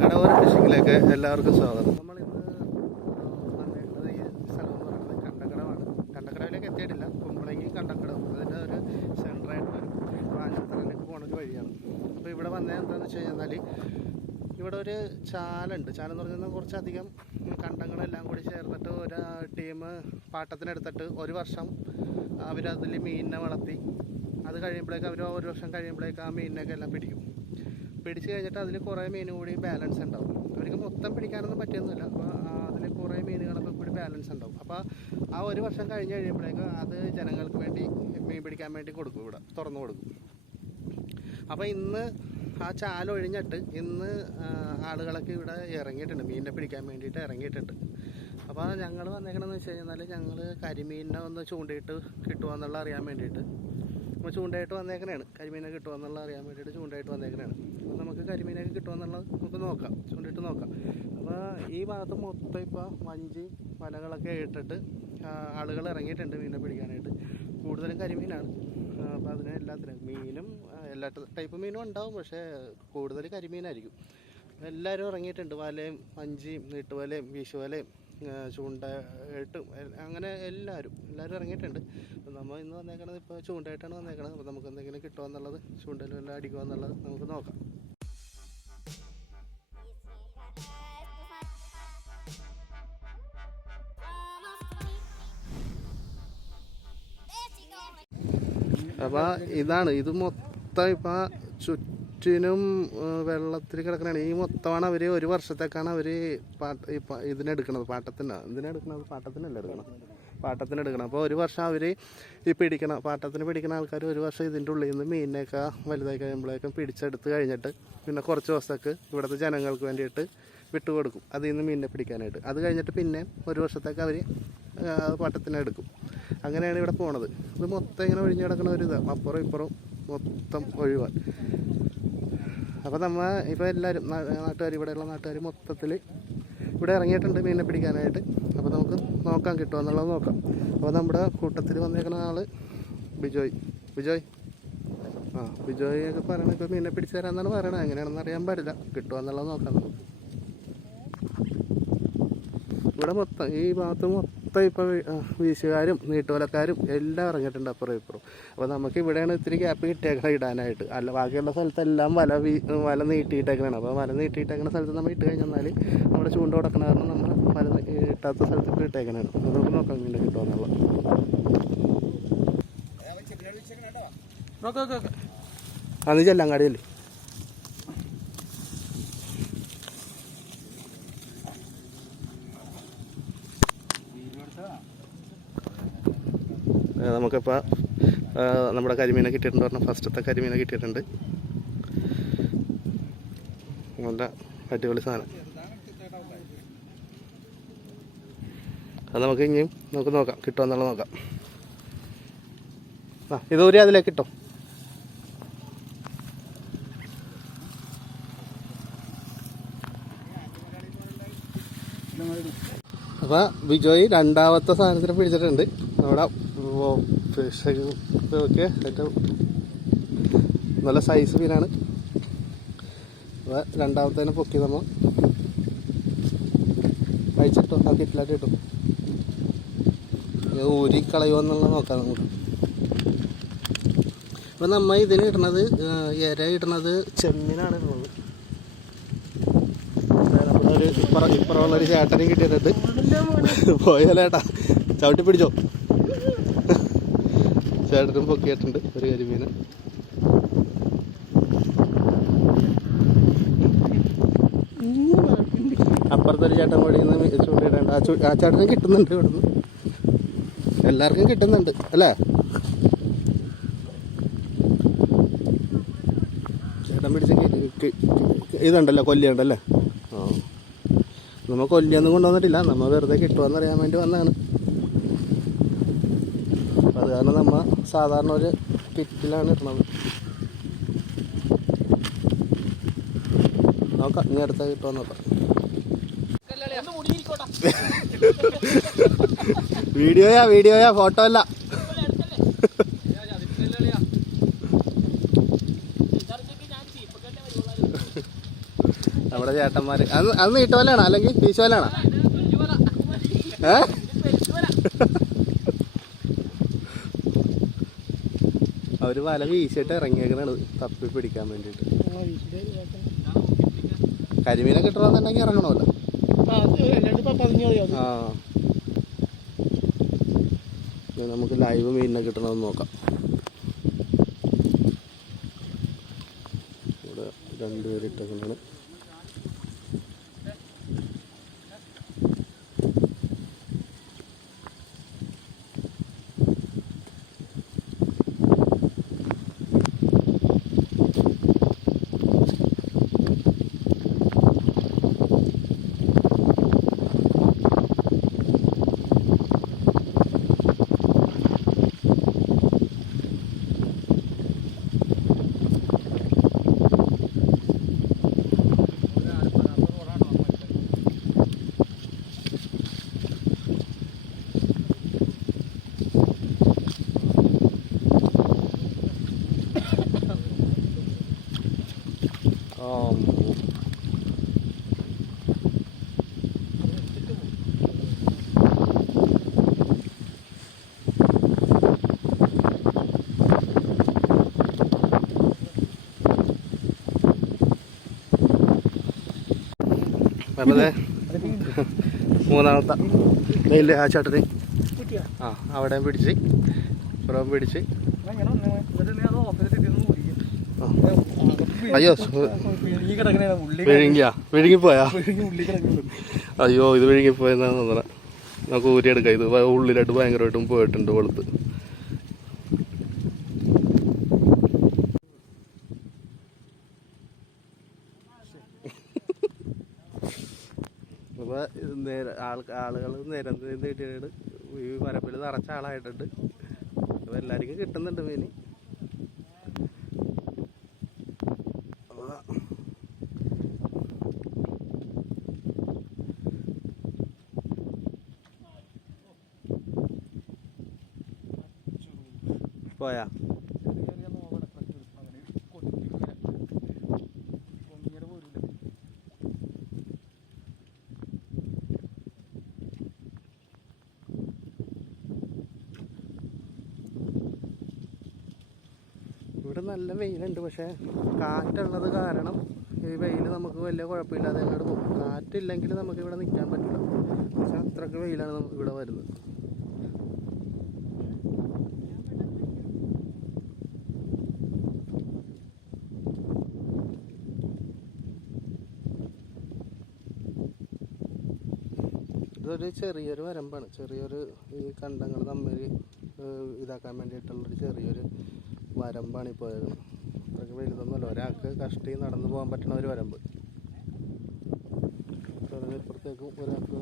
കടവൂർ ഫിഷിങ്ങിലേക്ക് എല്ലാവർക്കും സ്വാഗതം. നമ്മളിന്ന് വന്നേക്കുന്നത് ഈ സ്ഥലം എന്ന് പറയുന്നത് കണ്ടക്കടവാണ്. കണ്ടക്കടവിലേക്ക് എത്തിയിട്ടില്ല. കുമ്പളങ്ങി കണ്ടക്കടവ്. അതിന്റെ ഒരു സെന്ററായിട്ടുള്ള വരും. റാഞ്ചത്തറയിലേക്ക് പോണ ഒരു വഴിയാണ്. അപ്പോൾ ഇവിടെ വന്നത് എന്താണെന്ന് വെച്ച് കഴിഞ്ഞാൽ ഇവിടെ ഒരു ചാലുണ്ട്. ചാലെന്ന് പറഞ്ഞാൽ കുറച്ചധികം കണ്ടങ്ങളെല്ലാം കൂടി ചേർന്നിട്ട് ഒരു ടീം പാട്ടത്തിനെടുത്തിട്ട് ഒരു വർഷം അവരതിൽ മീനിനെ വളർത്തി. അത് കഴിയുമ്പോഴേക്ക് അവർ ഒരു വർഷം കഴിയുമ്പോഴേക്ക് ആ മീനിനൊക്കെ എല്ലാം പിടിക്കും. പിടിച്ച് കഴിഞ്ഞിട്ട് അതിൽ കുറേ മീൻ കൂടി ബാലൻസ് ഉണ്ടാവും. അവർക്ക് മൊത്തം പിടിക്കാനൊന്നും പറ്റിയൊന്നുമില്ല. അപ്പോൾ അതിൽ കുറേ മീനുകളൊക്കെ കൂടി ബാലൻസ് ഉണ്ടാവും. അപ്പോൾ ആ ഒരു വർഷം കഴിഞ്ഞ് കഴിയുമ്പോഴേക്കും അത് ജനങ്ങൾക്ക് വേണ്ടി മീൻ പിടിക്കാൻ വേണ്ടി കൊടുക്കും ഇവിടെ തുറന്നു കൊടുക്കും. അപ്പോൾ ഇന്ന് ആ ചാല ഒഴിഞ്ഞിട്ട് ഇന്ന് ആളുകളൊക്കെ ഇവിടെ ഇറങ്ങിയിട്ടുണ്ട്. മീനിനെ പിടിക്കാൻ വേണ്ടിയിട്ട് ഇറങ്ങിയിട്ടുണ്ട്. അപ്പോൾ ഞങ്ങൾ വന്നേക്കണമെന്ന് വെച്ച് കഴിഞ്ഞാൽ ഞങ്ങൾ കരിമീനിനെ ഒന്ന് ചൂണ്ടയിട്ട് കിട്ടുമോയെന്നുള്ള അറിയാൻ വേണ്ടിയിട്ട്. നമ്മൾ ചൂണ്ടയിട്ട് വന്നേക്കണേണ്. കരിമീനൊക്കെ കിട്ടുമോയെന്നുള്ള അറിയാൻ വേണ്ടിയിട്ട് ചൂണ്ടയിട്ട് വന്നേക്കണേണ്. അപ്പോൾ നമുക്ക് കരിമീനൊക്കെ കിട്ടുമെന്നുള്ളത് നമുക്ക് നോക്കാം. ചൂണ്ടിട്ട് നോക്കാം. അപ്പോൾ ഈ ഭാഗത്ത് മൊത്തം ഇപ്പോൾ വഞ്ചി വലകളൊക്കെ ഇട്ടിട്ട് ആളുകൾ ഇറങ്ങിയിട്ടുണ്ട് മീനിനെ പിടിക്കാനായിട്ട്. കൂടുതലും കരിമീനാണ്. അപ്പോൾ അതിന് എല്ലാത്തിനും മീനും എല്ലാ ടൈപ്പ് മീനും ഉണ്ടാവും. പക്ഷേ കൂടുതൽ കരിമീനായിരിക്കും. എല്ലാവരും ഇറങ്ങിയിട്ടുണ്ട്. വലയും വഞ്ചിയും നീട്ടുവലയും വീശുവലയും. ചൂണ്ടയിട്ടും അങ്ങനെ എല്ലാവരും എല്ലാവരും ഇറങ്ങിയിട്ടുണ്ട്. അപ്പോൾ നമ്മൾ ഇന്ന് വന്നേക്കണത് ഇപ്പോൾ ചൂണ്ടയായിട്ടാണ് വന്നേക്കണത്. അപ്പോൾ നമുക്ക് എന്തെങ്കിലും കിട്ടുമോ എന്നുള്ളത് ചൂണ്ടയിൽ വല്ല അടിക്കുമോ എന്നുള്ളത് നമുക്ക് നോക്കാം. അപ്പോൾ ഇതാണ് ഇത് മൊത്തം ഇപ്പം ചുറ്റിനും വെള്ളത്തിൽ കിടക്കണതാണ് ഈ മൊത്തമാണ് അവർ ഒരു വർഷത്തേക്കാണ് അവർ പാട്ട് ഈ ഇതിനെടുക്കണത് പാട്ടത്തിന്. ഇതിനെടുക്കണത് പാട്ടത്തിനല്ല എടുക്കണം പാട്ടത്തിന് എടുക്കണം അപ്പോൾ ഒരു വർഷം അവർ ഈ പിടിക്കണം പാട്ടത്തിന് പിടിക്കുന്ന ആൾക്കാർ ഒരു വർഷം ഇതിന്റെ ഉള്ളിൽ നിന്ന് മീനിനെയൊക്കെ വലുതായി കഴിയുമ്പോഴേക്കും പിടിച്ചെടുത്ത് കഴിഞ്ഞിട്ട് പിന്നെ കുറച്ച് ദിവസത്തേക്ക് ഇവിടുത്തെ ജനങ്ങൾക്ക് വേണ്ടിയിട്ട് വിട്ടുകൊടുക്കും. അതിൽ നിന്ന് മീനിനെ പിടിക്കാനായിട്ട്. അത് കഴിഞ്ഞിട്ട് പിന്നെ ഒരു വർഷത്തേക്ക് അവർ പാട്ടത്തിനെടുക്കും അങ്ങനെയാണ് ഇവിടെ പോണത്. ഇത് മൊത്തം ഇങ്ങനെ ഒഴിഞ്ഞു കിടക്കുന്ന ഒരു ഇതാണ് അപ്പുറം ഇപ്പുറം മൊത്തം ഒഴിവാൻ അപ്പോൾ നമ്മൾ ഇപ്പോൾ എല്ലാവരും നാട്ടുകാർ ഇവിടെയുള്ള നാട്ടുകാർ മൊത്തത്തിൽ ഇവിടെ ഇറങ്ങിയിട്ടുണ്ട് മീനിനെ പിടിക്കാനായിട്ട്. അപ്പോൾ നമുക്ക് നോക്കാം കിട്ടുമോ എന്നുള്ളത് നോക്കാം. അപ്പോൾ നമ്മുടെ കൂട്ടത്തിൽ വന്നേക്കുന്ന ആൾ ബിജോയ്. ബിജോയ്? ആ ബിജോയ് ഒക്കെ പറയണത് ഇപ്പോൾ മീനിനെ പിടിച്ചു തരാമെന്നാണ് പറയണത്. എങ്ങനെയാണെന്ന് അറിയാൻ പാടില്ല. കിട്ടുമോ എന്നുള്ളത് നോക്കാം നമുക്ക്. ഇവിടെ മൊത്തം ഈ ഭാഗത്ത് മൊത്തം ഇപ്പോൾ വീശുകാരും നീട്ടുവലക്കാരും എല്ലാം ഇറങ്ങിയിട്ടുണ്ട് അപ്പുറം ഇപ്പുറം. അപ്പോൾ നമുക്ക് ഇവിടെയാണ് ഇത്തിരി ഗ്യാപ്പ് കിട്ടിയേക്കണം ഇടാനായിട്ട്. അല്ല ബാക്കിയുള്ള സ്ഥലത്തെല്ലാം വല വീ വല നീട്ടിയിട്ടേക്കണാണ് അപ്പോൾ വല നീട്ടിയിട്ടേക്കുന്ന സ്ഥലത്ത് നമ്മൾ ഇട്ട് കഴിഞ്ഞാൽ നമ്മുടെ ചൂണ്ട കൊടുക്കണ കാരണം നമ്മൾ വല ഇട്ടാത്ത സ്ഥലത്ത് ഇപ്പോൾ ഇട്ടേക്കണാണ് അത് നമുക്ക് നോക്കാം വീണ്ടും കിട്ടുമെന്നുള്ളത് അന്ന് ചെല്ലങ്ങാടിയല്ലേ നമുക്കിപ്പോൾ നമ്മുടെ കരിമീനെ കിട്ടിയിട്ടുണ്ട് പറഞ്ഞാൽ ഫസ്റ്റത്തെ കരിമീനെ കിട്ടിയിട്ടുണ്ട്. നല്ല അടിപൊളി സാധനം. അത് നമുക്ക് ഇനിയും നമുക്ക് നോക്കാം കിട്ടുമോ എന്നുള്ളത് നോക്കാം. ആ ഇത് ഒരു അതിലേക്ക് കിട്ടും അപ്പോൾ ബിജോയ് രണ്ടാമത്തെ സാധനത്തിന് പിടിച്ചിട്ടുണ്ട്. നമ്മുടെ ഫിഷ് ഒക്കെ ഏറ്റവും നല്ല സൈസ് മീനാണ്. രണ്ടാമത്തേനെ പൊക്കി നമ്മൾ കഴിച്ചിട്ടോ ആ കിറ്റിലായിട്ട് കിട്ടും ഊരി കളയുമോ എന്നുള്ളത് നോക്കാം നമുക്ക്. അപ്പം നമ്മൾ ഇതിന് ഇടണത് ഇര ഇടണത് ചെമ്മീനാണ് ഇടുന്നത്. ഇപ്പറ ഇപ്പുറമുള്ള ഒരു ചേട്ടനും കിട്ടിയിട്ടുണ്ട്. പോയാലേട്ടാ ചവിട്ടി പിടിച്ചോ. ചേട്ടനും പൊക്കിയിട്ടുണ്ട് ഒരു കരിമീന് അപ്പുറത്തൊരു ചേട്ടൻ കൂടി നിന്ന് ചൂണ്ടിയിട്ടുണ്ട് ആ ആ ചേട്ടന് കിട്ടുന്നുണ്ട് ഇവിടുന്ന്. എല്ലാവർക്കും കിട്ടുന്നുണ്ട് അല്ലേ? ചേട്ടൻ പിടിച്ച ഇതുണ്ടല്ലോ കൊല്ലിയുണ്ടല്ലേ? ആ. നമ്മൾ കൊല്ലിയൊന്നും കൊണ്ടുവന്നിട്ടില്ല. നമ്മൾ വെറുതെ കിട്ടുമെന്നറിയാൻ വേണ്ടി വന്നതാണ് അപ്പം അത് കാരണം നമ്മൾ സാധാരണ ഒരു പിറ്റിലാണ് ഇടുന്നത്. നോക്കാം ഇനി അടുത്ത കിട്ടുമോ നോക്കാം വീഡിയോയാ വീഡിയോയാ ഫോട്ടോ അല്ല. നമ്മുടെ ചേട്ടന്മാര്. അന്ന് അന്ന് നീട്ടുവലാണോ അല്ലെങ്കിൽ പീശോലാണോ ഏ? അവർ വല വീശിയിട്ട് ഇറങ്ങിയേക്കണത്. തപ്പി പിടിക്കാൻ വേണ്ടിട്ട് കരിമീനെ കിട്ടണമെന്നുണ്ടെങ്കിൽ ഇറങ്ങണമല്ലോ. ആ നമുക്ക് ലൈവ് മീനിനെ കിട്ടണമെന്ന് നോക്കാം. ഇവിടെ രണ്ടുപേര് വെറുതെ മൂന്നാമത്തെ. നെല്ല് ആ ചേട്ടന്? ആ അവിടെ പിടിച്ച്. പുറം പിടിച്ച്. അയ്യോ വിഴുങ്ങിയാ? വിഴുങ്ങിപ്പോയാ? അയ്യോ ഇത് വിഴുങ്ങിപ്പോയെന്നാണ് തോന്നണേ. നമുക്ക് ഊരിയെടുക്കാം. ഇത് ഉള്ളിലായിട്ട് ഭയങ്കരമായിട്ടും പോയിട്ടുണ്ട് വെളുത്ത് അപ്പോൾ ഇത് നേരെ ആളുകൾ നിരന്ന് കിട്ടിയിട്ട് ഈ വരപ്പിൽ നിറച്ച ആളായിട്ടുണ്ട്. അപ്പോൾ എല്ലാവർക്കും കിട്ടുന്നുണ്ട് മീൻ പോയാ ഇവിടെ നല്ല വെയിലുണ്ട് പക്ഷേ കാറ്റുള്ളത് കാരണം ഈ വെയിൽ നമുക്ക് വലിയ കുഴപ്പമില്ലാതെ അങ്ങോട്ട് പോകും. കാറ്റില്ലെങ്കിൽ നമുക്ക് ഇവിടെ നിൽക്കാൻ പറ്റില്ല. പക്ഷെ അത്രയ്ക്ക് വെയിലാണ് നമുക്ക് ഇവിടെ വരുന്നത്. ഇതൊരു ചെറിയൊരു വരമ്പാണ്. ചെറിയൊരു ഈ കണ്ടങ്ങൾ തമ്മിൽ ഇതാക്കാൻ വേണ്ടിയിട്ടുള്ളൊരു ചെറിയൊരു വരമ്പാണ് ഇപ്പോൾ അത്രയ്ക്ക് വലുതൊന്നുമല്ല. ഒരാൾക്ക് കഷ്ടി നടന്നു പോകാൻ പറ്റുന്ന ഒരു വരമ്പ്. ഇപ്പുറത്തേക്കും ഒരാൾക്ക്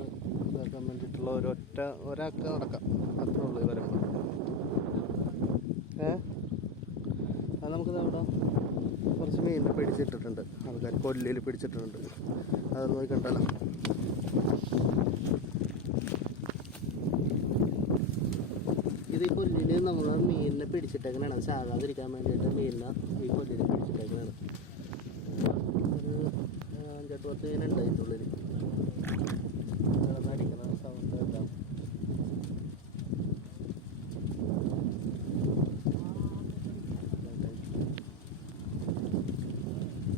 ഇതാക്കാൻ വേണ്ടിയിട്ടുള്ള ഒരൊറ്റ ഒരാൾക്ക് നടക്കാം. അത്രേ ഉള്ളൂ ഈ വരമ്പ്. ഏ? അത് നമുക്കിത് അവിടെ കുറച്ച് മീനിനെ പിടിച്ചിട്ടിട്ടുണ്ട്. ആൾക്കാർ കൊല്ലിൽ പിടിച്ചിട്ടിട്ടുണ്ട്. അത് നോക്കി കണ്ടല്ലോ ഇത് ഈ കൊല്ലിൽ നമ്മൾ മീനിനെ പിടിച്ചിട്ടേക്കണാണ് അത് ചാകാതിരിക്കാൻ വേണ്ടിയിട്ട് മീനിനെ ഈ കൊല്ലിൽ പിടിച്ചിട്ടേക്കണാണ് ഒരു അഞ്ചെട്ട് പത്ത് മീനുണ്ട് അതിന്റെ ഉള്ളിൽ അടിക്കുന്ന സൗണ്ട്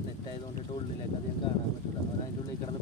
നെറ്റായതുകൊണ്ടിട്ട് ഉള്ളിലേക്ക് അധികം കാണാൻ പറ്റില്ല. അവർ അതിന്റെ ഉള്ളിൽ കിടന്ന്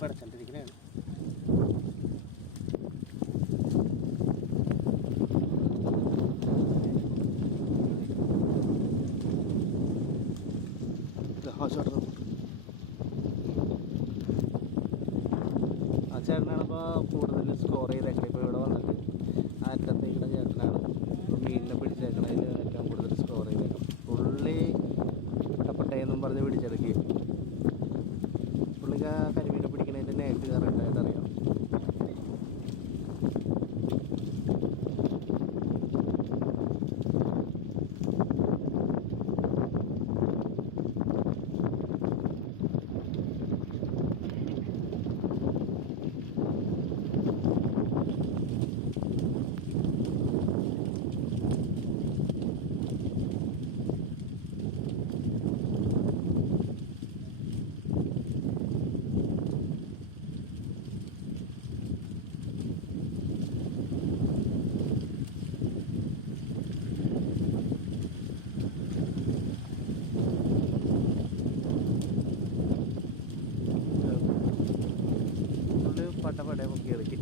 അവിടെ പൊക്കിയതൊക്കെ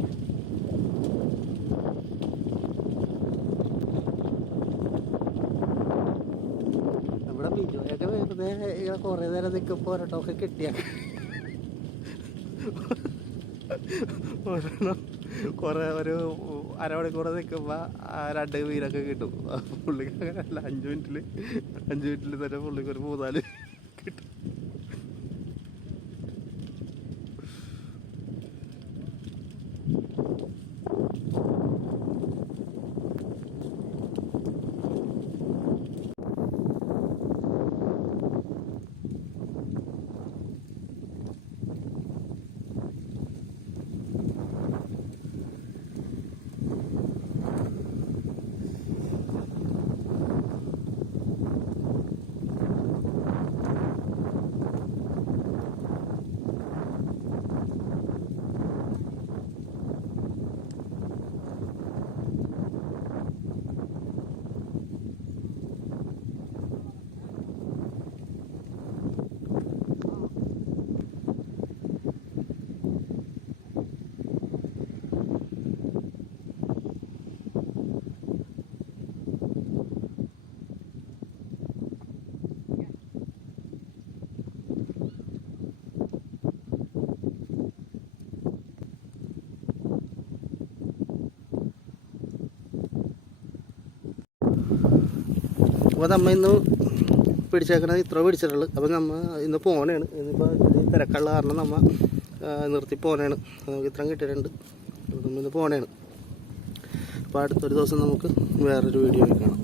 നമ്മുടെ ബിജുവൊക്കെ വെറുതെ ഇങ്ങനെ കുറേ നേരം നിൽക്കുമ്പോൾ ഒക്കെ കിട്ടിയ. കുറേ ഒരു അരമണിക്കൂർ നിൽക്കുമ്പോൾ രണ്ട് മീനൊക്കെ കിട്ടും. പുള്ളിക്ക് അങ്ങനെയല്ല അഞ്ച് മിനിറ്റിൽ അഞ്ച് മിനിറ്റിൽ തന്നെ പുള്ളിക്ക് ഒരു മൂന്നാൽ കിട്ടും. അപ്പോൾ നമ്മൾ ഇന്ന് പിടിച്ചേക്കണത് ഇത്ര പിടിച്ചിട്ടുള്ളൂ. അപ്പോൾ നമ്മൾ ഇന്ന് പോണേണ്. ഇന്നിപ്പോൾ തിരക്കുള്ള കാരണം നമ്മൾ നിർത്തി പോണേണ്. നമുക്ക് ഇത്രയും കിട്ടിയിട്ടുണ്ട്. അപ്പോൾ നമ്മ ഇന്ന് പോണേണ്. അപ്പോൾ അടുത്തൊരു ദിവസം നമുക്ക് വേറൊരു വീഡിയോ കാണാം.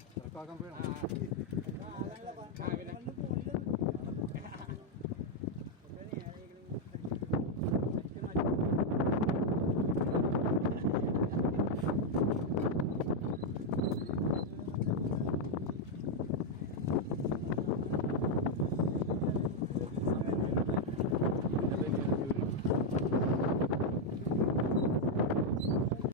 A 不用